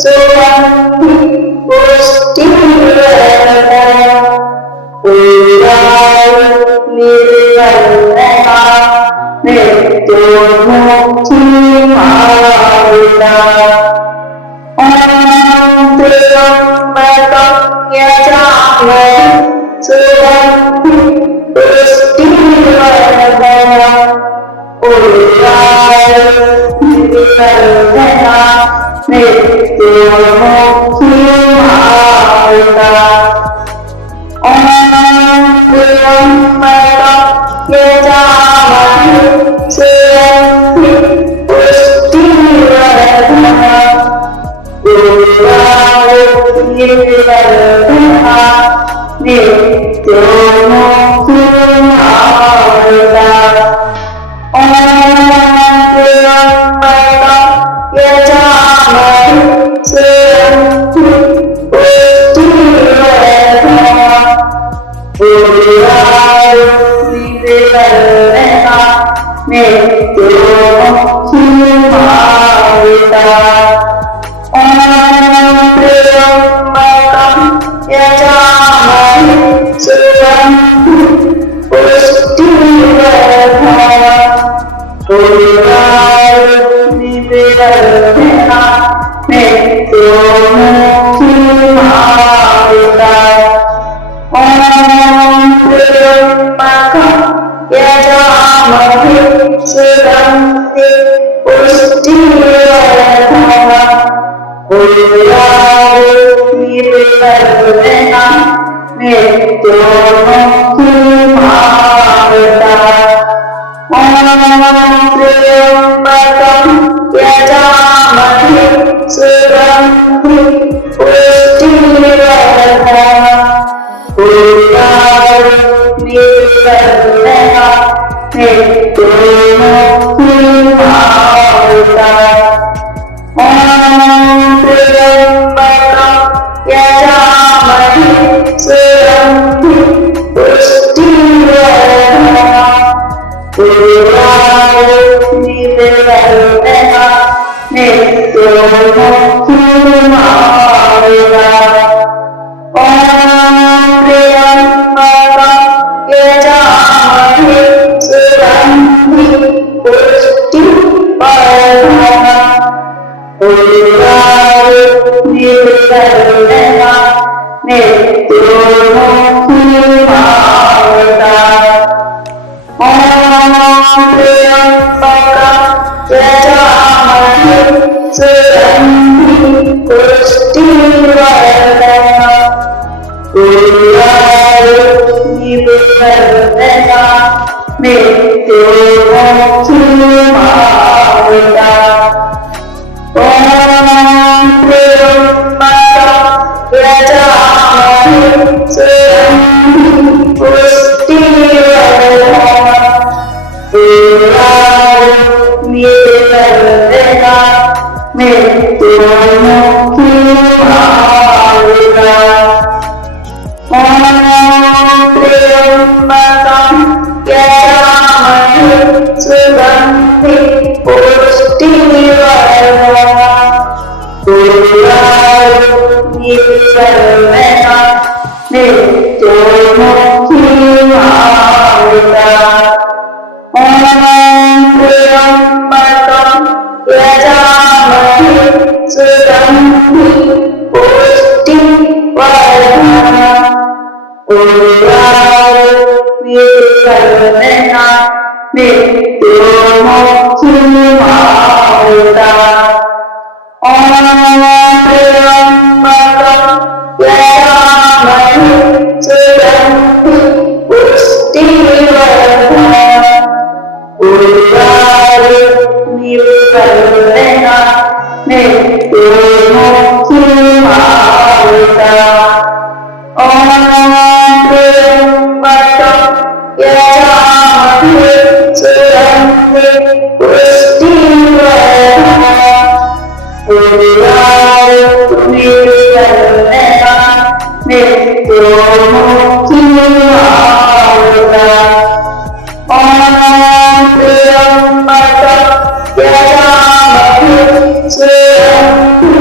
Suranti Pusti Vedana Urai Nirvana Nitya Mukti Maruna Om Triambaka Yajamani Suranti Pusti Vedana Urai Nirvana Nitya Mukti Maruna Om Triambaka Yajamani Suranti Pusti Vedana Urai Nirvana Nitya Mukti Maruna Om Triambaka Yajamani Suranti Pusti Vedana Urai Nirvana Nitya Mukti Maruna Om Triambaka Yajamani Suranti Pusti Vedana Urai Nirvana Nitya Mukti Maruna Om Triambaka Yajamani Suranti Pusti Vedana Urai Nirvana Nitya Mukti Maruna Om Triambaka Yajamani Suranti Pusti Vedana Urai Nirvana Nitya Mukti Maruna Om Triambaka Yajamani Suranti Pusti Vedana Urai Nirvana Nitya Mukti Maruna Om Triambaka Yajamani Suranti Pusti Vedana Urai Nirvana Nitya Mukti Maruna Om Triambaka Yajamani Suranti Pusti Vedana Urai Nirvana Nitya Mukti Maruna Om Triambaka Yajamani Suranti Pusti Vedana Urai Nirvana Nitya Mukti Maruna Om Triambaka Yajamani Suranti Pusti Vedana Urai Nirvana Nitya Mukti Maruna Om Triambaka Yajamani Suranti Pusti Vedana Urai Nirvana Nitya Mukti Maruna Om Triambaka Yajamani Suranti Pusti Vedana Urai Nirvana Nitya Mukti Maruna Om Triambaka Yajamani Suranti Pusti Vedana Urai Nirvana Nitya Mukti Maruna Om Triambaka Yajamani Suranti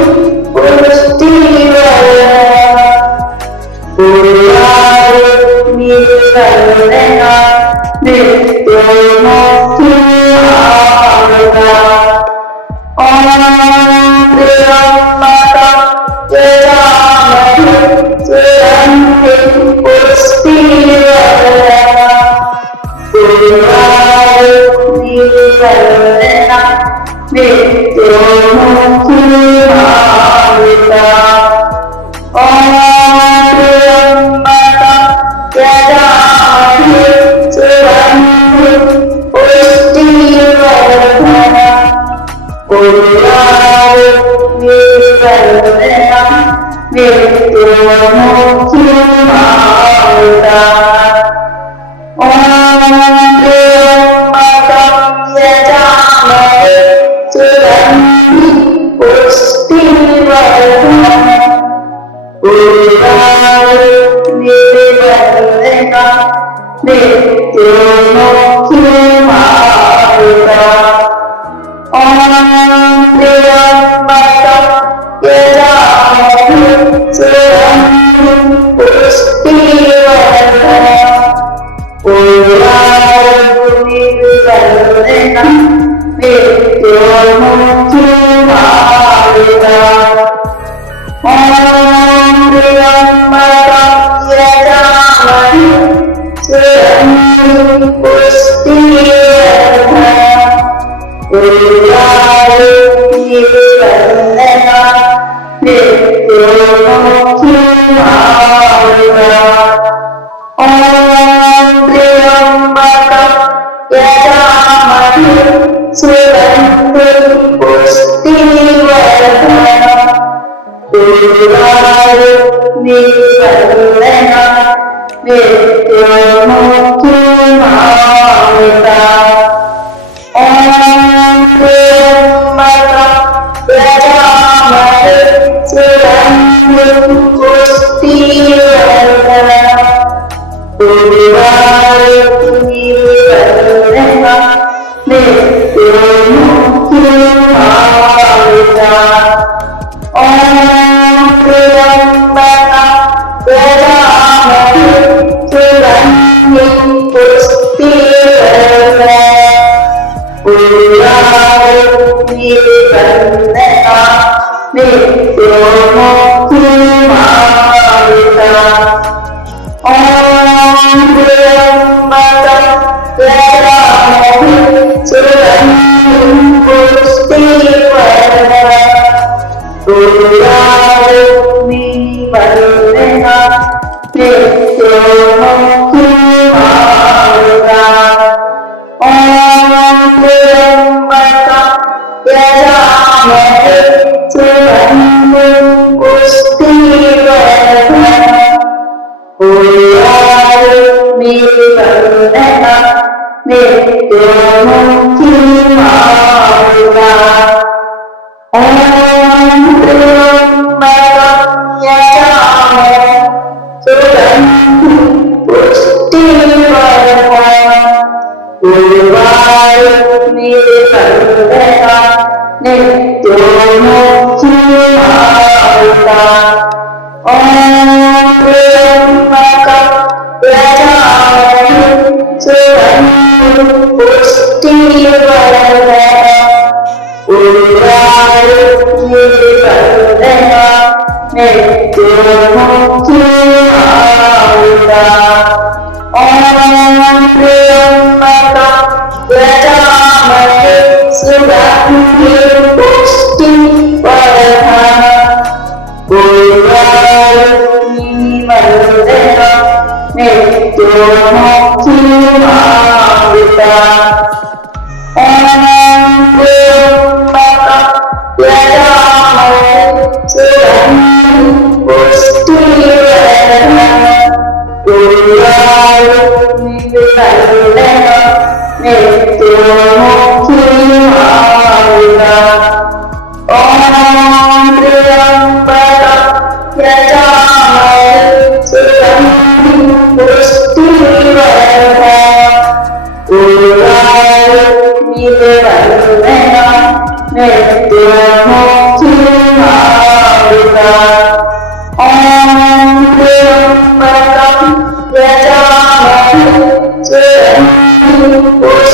Om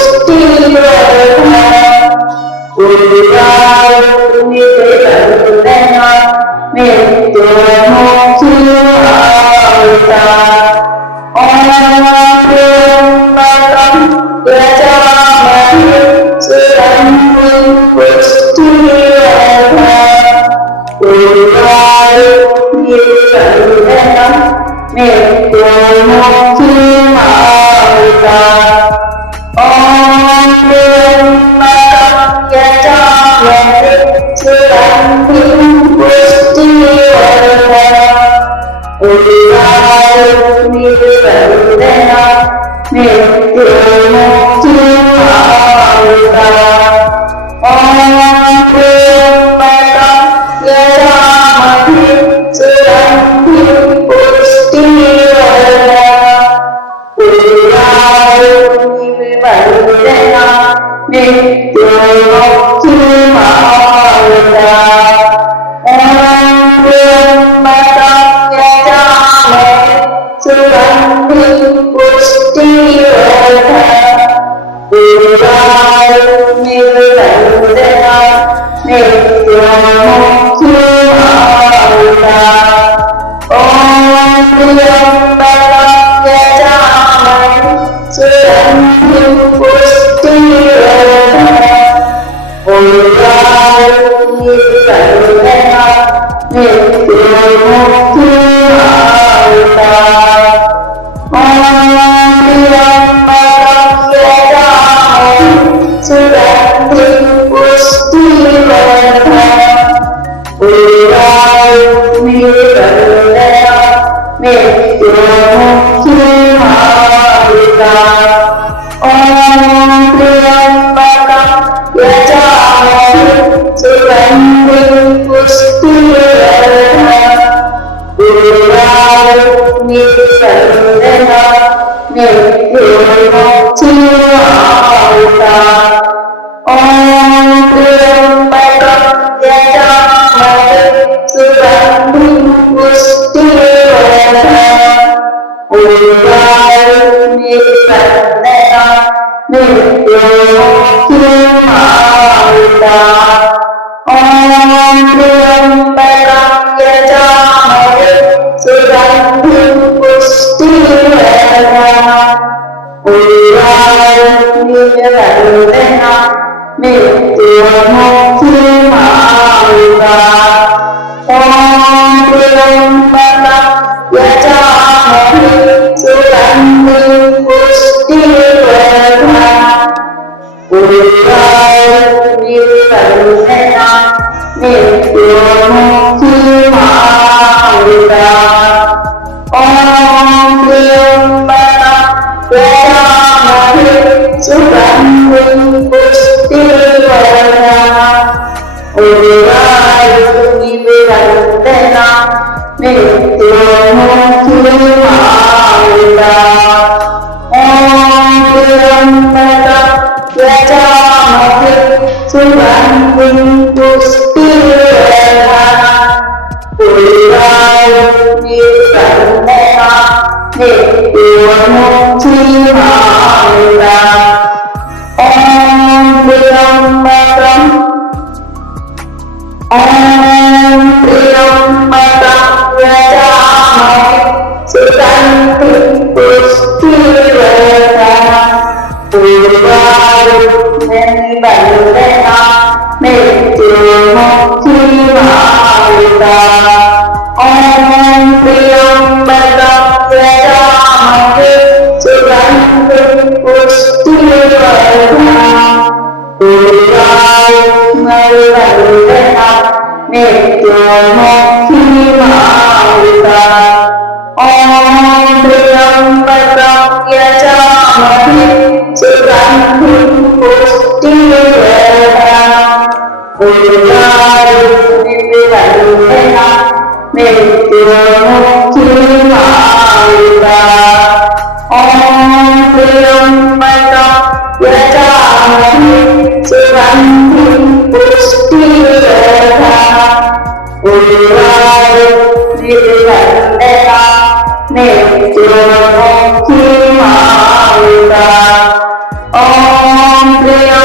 Om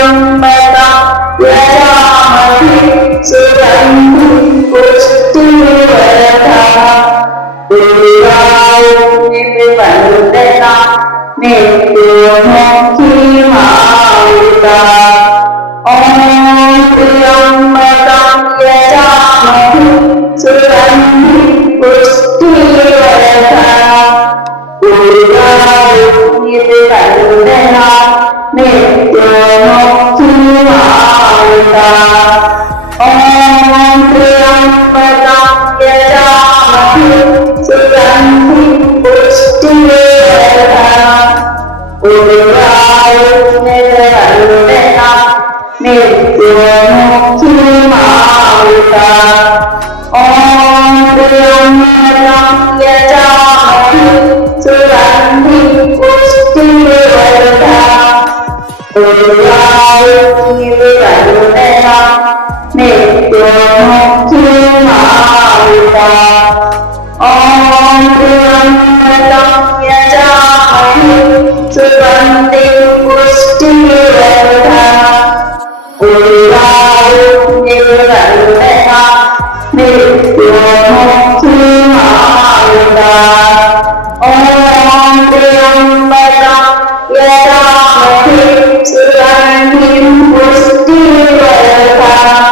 त्र्यम्बकं यजामहे सुगन्धिं पुष्टिवर्धनम् उर्वारुकमिवन्दनात् मृत्युमुखीमामृतात् ॐ त्र्यम्बकं यजामहे सुगन्धिं पुष्टिवर्धनम् उर्वारुकमिवन्दनात् मृत्युमुखीमामृतात् ॐ त्र्यम्बकं यजामहे सुगन्धिं पुष्टिवर्धनम् उर्वारुकमिवन्दनात् मृत्युमुखीमामृतात् ॐ त्र्यम्बकं यजामहे सुगन्धिं पुष्टिवर्धनम् उर्वारुकमिवन्दनात् मृत्युमुखीमामृतात् ॐ त्र्यम्बकं यजामहे सुगन्धिं पुष्टिवर्धनम् उर्वारुकमिवन्दनात् मृत्युमुखीमामृतात् ॐ त्र्यम्बकं यजामहे सुगन्धिं पुष्टिवर्धनम्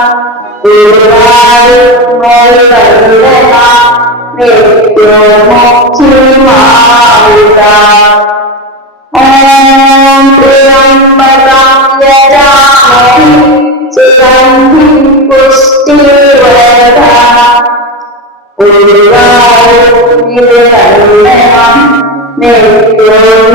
उर्वारुकमिवन्दनात् मृत्युमुखीमामृतात् ॐ त्र्यम्बकं यजामहे सुगन्धिं पुष्टिवर्धनम् उर्वारुकमिवन्दनात् मृत्युमुखीमामृतात्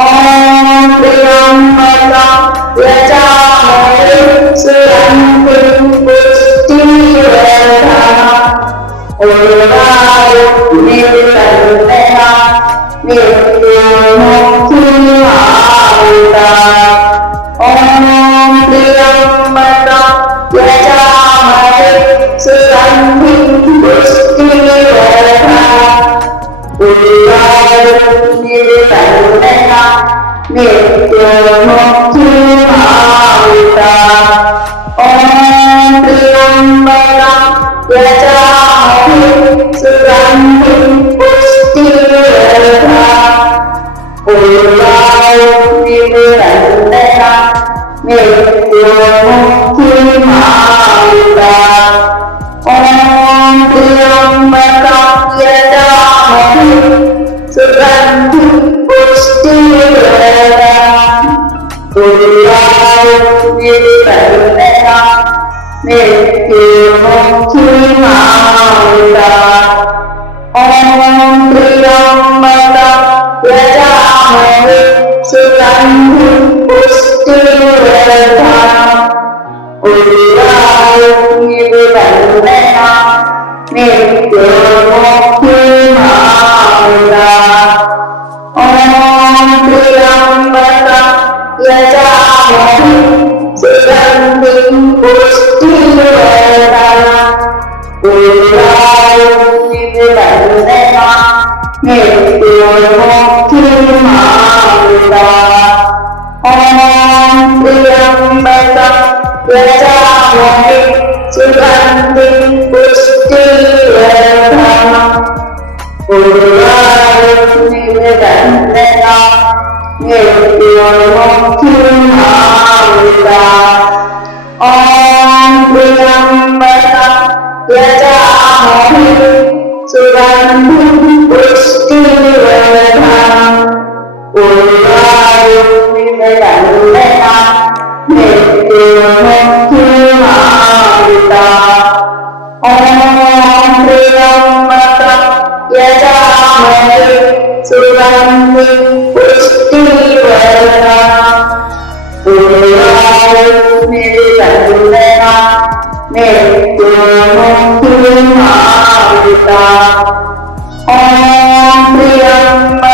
ॐ त्र्यम्बकं यजामहे सुगन्धिं पुष्टिवर्धनम् उर्वारुकमिवन्दनात् मृत्युमुखीमामृतात् ॐ त्र्यम्बकं यजामहे सुगन्धिं पुष्टिवर्धनम् उर्वारुकमिवन्दनात् मृत्युमुखीमामृतात् ॐ त्र्यम्बकं यजामहे सुगन्धिं पुष्टिवर्धनम् उर्वारुकमिवन्दनात् मृत्युमुखीमामृतात् ॐ त्र्यम्बकं यजामहे सुगन्धिं पुष्टिवर्धनम् उर्वारुकमिवन्दनात् मृत्युमुखीमामृतात् ॐ त्र्यम्बकं यजामहे सुगन्धिं पुष्टिवर्धनम् उर्वारुकमिवन्दनात् मृत्युमुखीमामृतात् ॐ त्र्यम्बकं यजामहे सुगन्धिं पुष्टिवर्धनम् उर्वारुकमिवन्दनात् मृत्युमुखीमामृतात् ॐ त्र्यम्बकं यजामहे सुगन्धिं पुष्टिवर्धनम् उर्वारुकमिवन्दनात् मृत्युमुखीमामृतात् ॐ त्र्यम्बकं यजामहे सुगन्धिं पुष्टिवर्धनम् उर्वारुकमिवन्दनात् मृत्युमुखीमामृतात् ॐ त्र्यम्बकं यजामहे सुगन्धिं पुष्टिवर्धनम् उर्वारुकमिवन्दनात् मृत्युमुखीमामृतात् ॐ त्र्यम्बकं यजामहे सुगन्धिं पुष्टिवर्धनम् उर्वारुकमिवन्दनात् मृत्युमुखीमामृतात् ॐ त्र्यम्बकं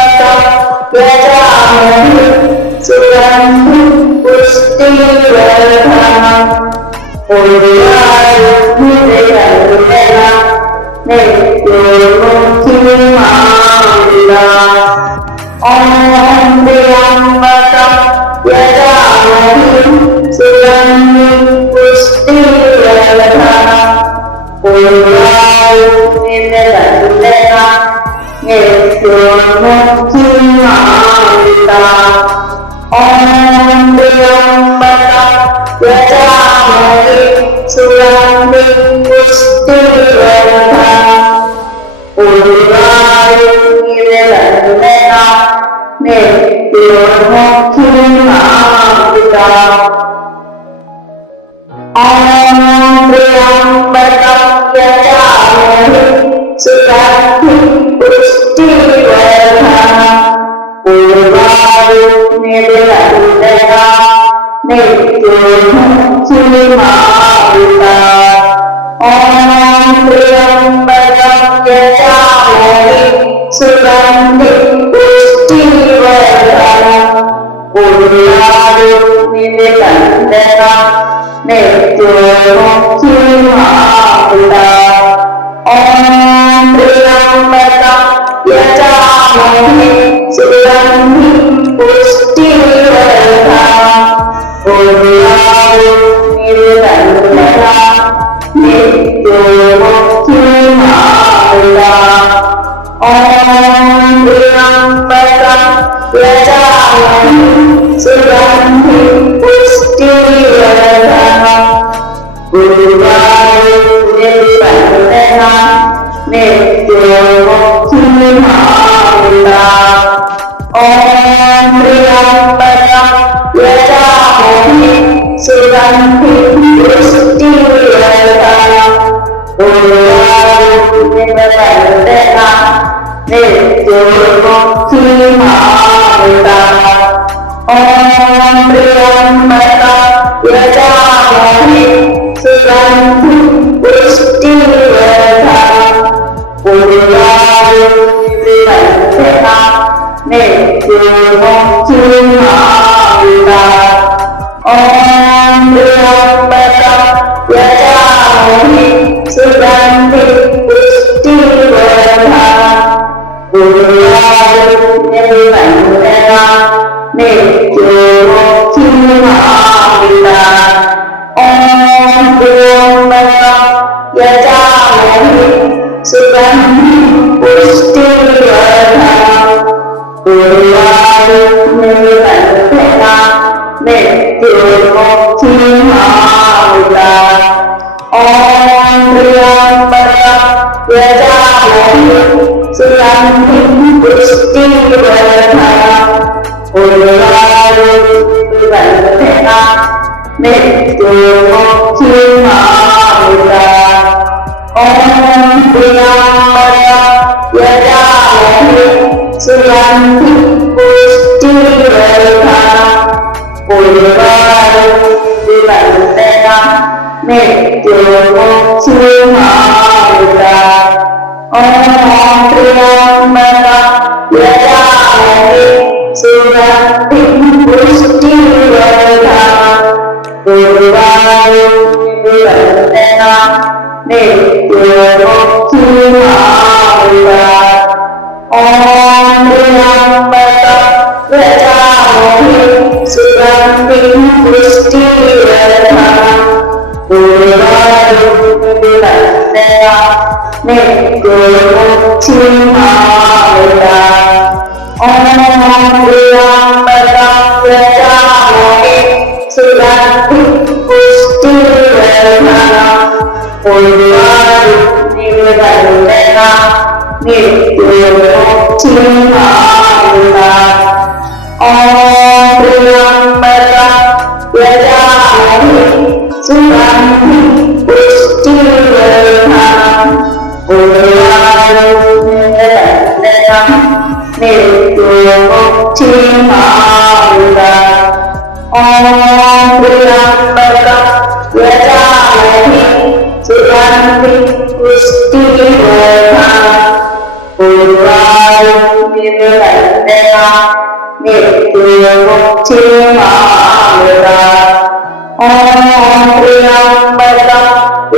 त्र्यम्बकं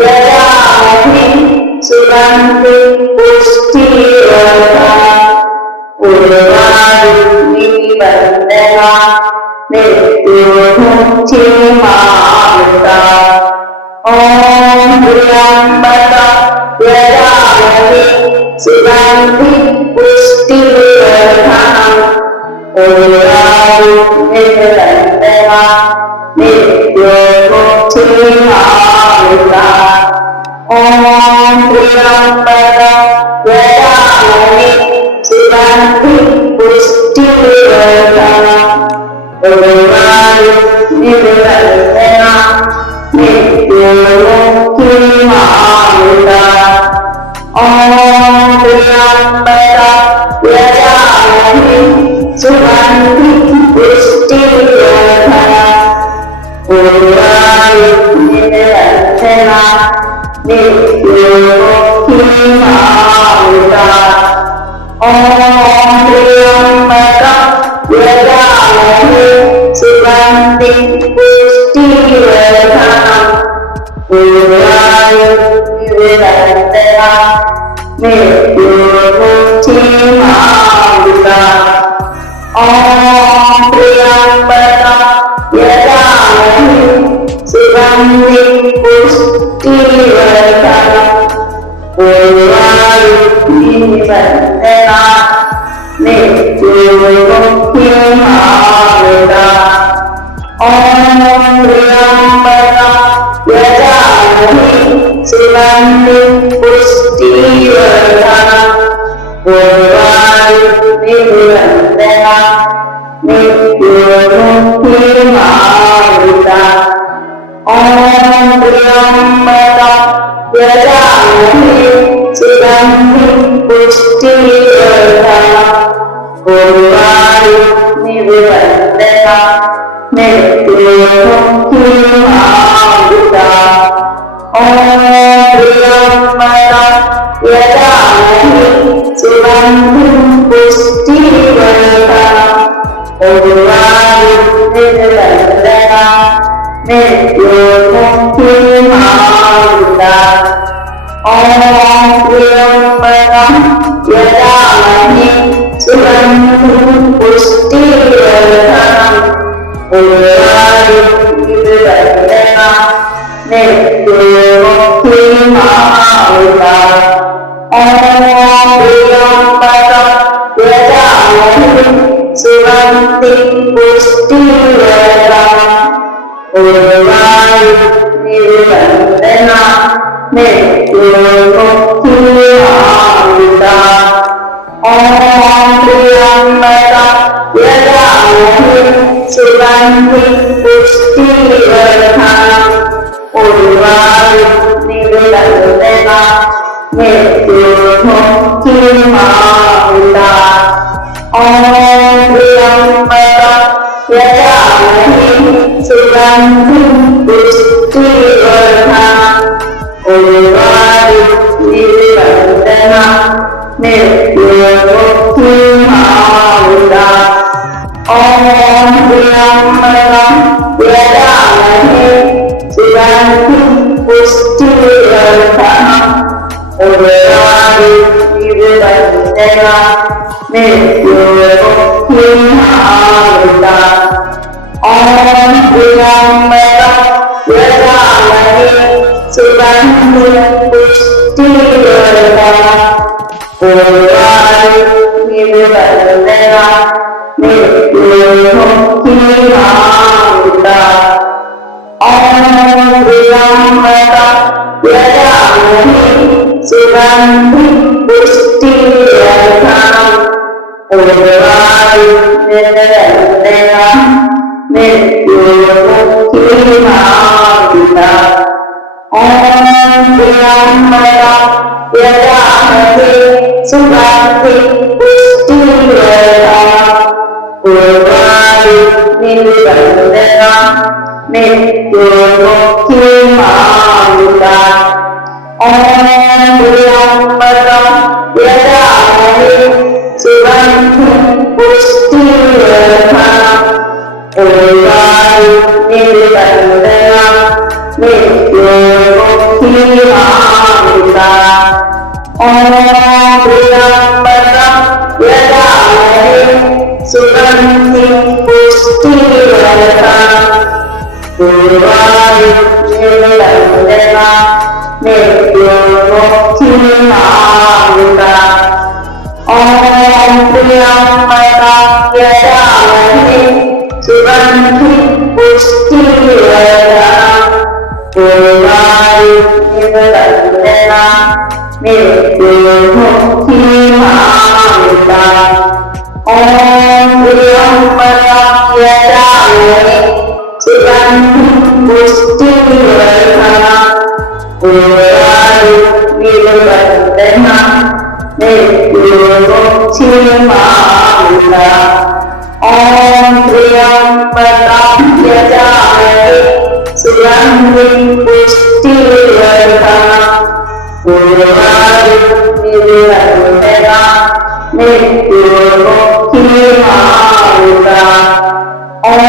यजामहे सुगन्धिं पुष्टिवर्धनम् उर्वारुकमिवन्दनात् मृत्युमुक्षीमामृतात् ॐ त्र्यम्बकं यजामहे सुगन्धिं पुष्टिवर्धनम् उर्वारुकमिवन्दनात् मृत्युमुक्षीमामृतात् ॐ त्र्यम्बकं यजामहे सुगन्धिं पुष्टिवर्धनम् उर्वारुकमिवन्दनात् मृत्युमुक्षीमामृतात् ॐ त्र्यम्बकं यजामहे सुगन्धिं पुष्टिवर्धनम् उर्वारुकमिवन्दनात् मृत्युमुक्षीमामृतात् ॐ त्र्यम्बकं यजामहे सुगन्धिं पुष्टिवर्धनम् उर्वारुकमिवन्दनात् मृत्युमुक्षीमामृतात् ॐ त्र्यम्बकं यजामहे सुगन्धिं पुष्टिवर्धनम् उर्वारुकमिवन्दनात् मृत्युमुक्षीमामृतात् ॐ त्र्यम्बकं यजामहे सुगन्धिं पुष्टिवर्धनम् उर्वारुकमिवन्दनात् मृत्युमुक्षीमामृतात् ॐ त्र्यम्बकं यजामहे सुगन्धिं पुष्टिवर्धनम् उर्वारुकमिवन्दनात् मृत्युमुक्षीमामृतात् ॐ त्र्यम्बकं यजामहे सुगन्धिं पुष्टिवर्धनम् उर्वारुकमिवन्दनात् मृत्युमुक्षीमामृतात् ॐ त्र्यम्बकं यजामहे सुगन्धिं पुष्टिवर्धनम् उर्वारुकमिवन्दनात् मृत्युमुक्षीमामृतात् ॐ त्र्यम्बकं यजामहे सुगन्धिं पुष्टिवर्धनम् उर्वारुकमिवन्दनात् मृत्युमुक्षीमामृतात् ॐ त्र्यम्बकं यजामहे सुगन्धिं पुष्टिवर्धनम् उर्वारुकमिवन्दनात् मृत्युमुक्षीमामृतात् ॐ त्र्यम्बकं यजामहे सुगन्धिं पुष्टिवर्धनम् उर्वारुकमिवन्दनात् मृत्युमुक्षीमामृतात् ॐ त्र्यम्बकं यजामहे सुगन्धिं पुष्टिवर्धनम् उर्वारुकमिवन्दनात् मृत्युमुक्षीमामृतात् ॐ त्र्यम्बकं यजामहे सुगन्धिं पुष्टिवर्धनम् उर्वारुकमिवन्दनात् मृत्युमुक्षीमामृतात् ॐ त्र्यम्बकं यजामहे सुगन्धिं पुष्टिवर्धनम् उर्वारुकमिवन्दनात् मृत्युमुक्षीमामृतात् ॐ त्र्यम्बकं यजामहे सुगन्धिं पुष्टिवर्धनम् उर्वारुकमिवन्दनात् मृत्युमुक्षीमामृतात् ॐ त्र्यम्बकं यजामहे सुगन्धिं पुष्टिवर्धनम् उर्वारुकमिवन्दनात् Nirvana Nityo Mukti Om Priyambaka Yadamani Sugandhi Pushtivarta Purvai Nirvana Nityo Mukti Om Priyambaka Yadamani Sugandhi Pushtivarta Purvai Nirvana Nityo Mukti Om Priyambaka Yadamani Sugandhi Pushtivarta Purvai Nirvana Nityo Mukti Om Priyambaka Yadamani Sugandhi Pushtivarta Purvai Nirvana Nityo Mukti Om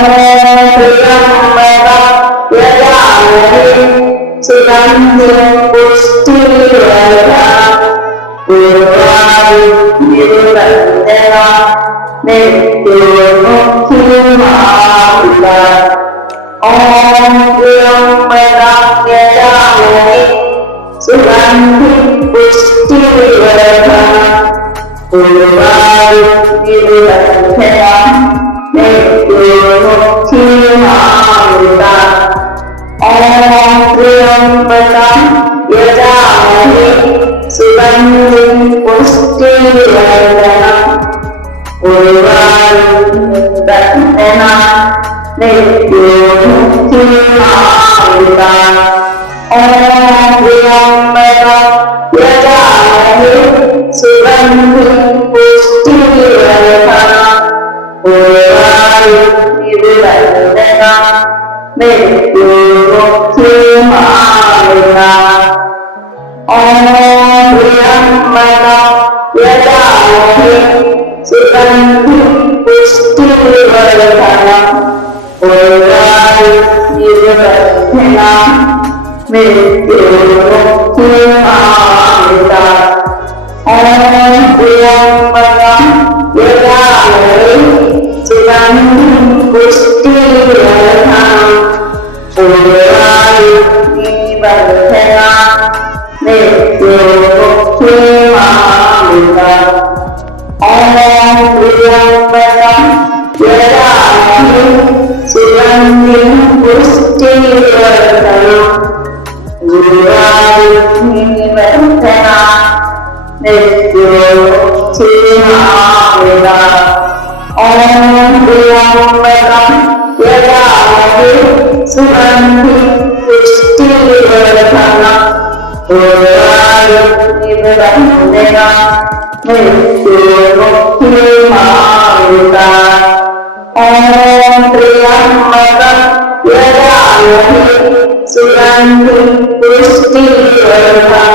Priyambaka Yadamani Sugandhi Pushtivarta Purvai Nirvana Nityo Mukti Om Priyambaka Yadamani Sugandhi Pushtivarta Purvai Nirvana Nityo Mukti Om Priyambaka Yadamani Sugandhi Pushtivarta Purvai Nirvana Nityo Mukti Om Priyambaka Yadamani Sugandhi Pushtivarta Purvai Nirvana Nityo Mukti Om Priyambaka Yadamani Sugandhi Pushtivarta Purvai Nirvana Nityo Mukti Om Priyambaka Yadamani Sugandhi Pushtivarta Purvai Nirvana Nityo Mukti Om Priyambaka Yadamani Sugandhi Pushtivarta Purvai Nirvana Nityo Mukti Om Priyambaka Yadamani Sugandhi Pushtivarta Purvai Nirvana Nityo Mukti Om Priyambaka Yadamani Sugandhi Pushtivarta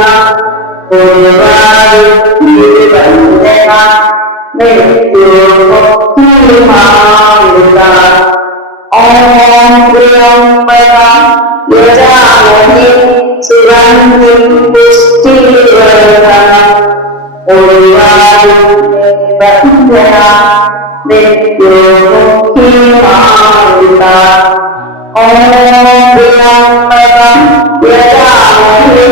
Purvai Nirvana Nityo Mukti Om Priyambaka Yadamani Sugandhi Pushtivarta Purvai Nirvana Nityo Mukti Om Priyambaka Yadamani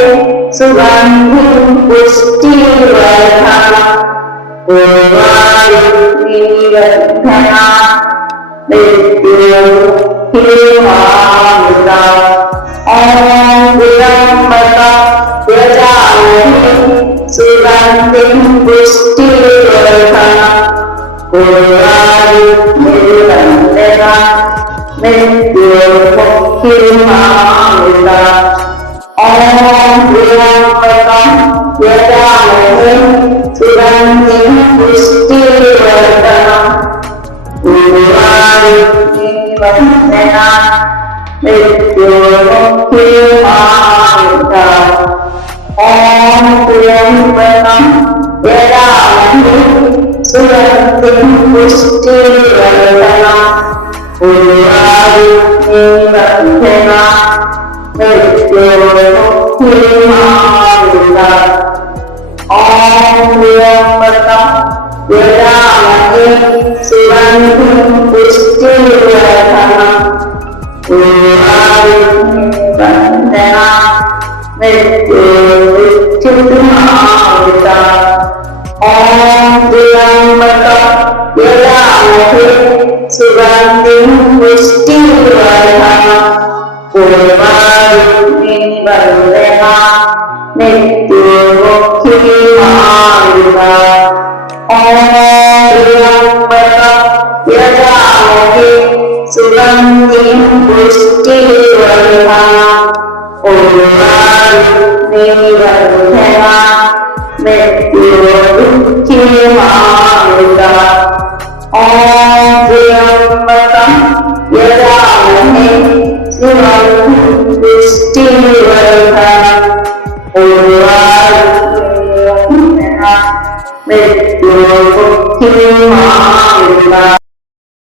Sugandhi Pushtivarta Purvai Nirvana Nityo Mukti Om Priyambaka Yadamani Sugandhi Pushtivarta Purvai Nirvana Nityo Mukti Om Priyambaka Yadamani Sugandhi Pushtivarta Purvai Nirvana Nityo Mukti Om Priyambaka Yadamani Sugandhi Pushtivarta Purvai Nivadena Nityo-Mukti-Mahayuta Om Triambakam Yadamani Sivantum Pushti-Vardhanam Nivadena Nityo-Mukti-Mahayuta Om Triambakam Yadamani Sivantum Pushti-Vardhanam Nivadena Nityo-Mukti-Mahayuta Om Triambakam Yadamani Sivantum Pushti-Vardhanam Nivadena Nityo-Mukti-Mahayuta Om Triambakam Yadamani Sivantum Pushti-Vardhanam Nityo-Mukti-Mahayuta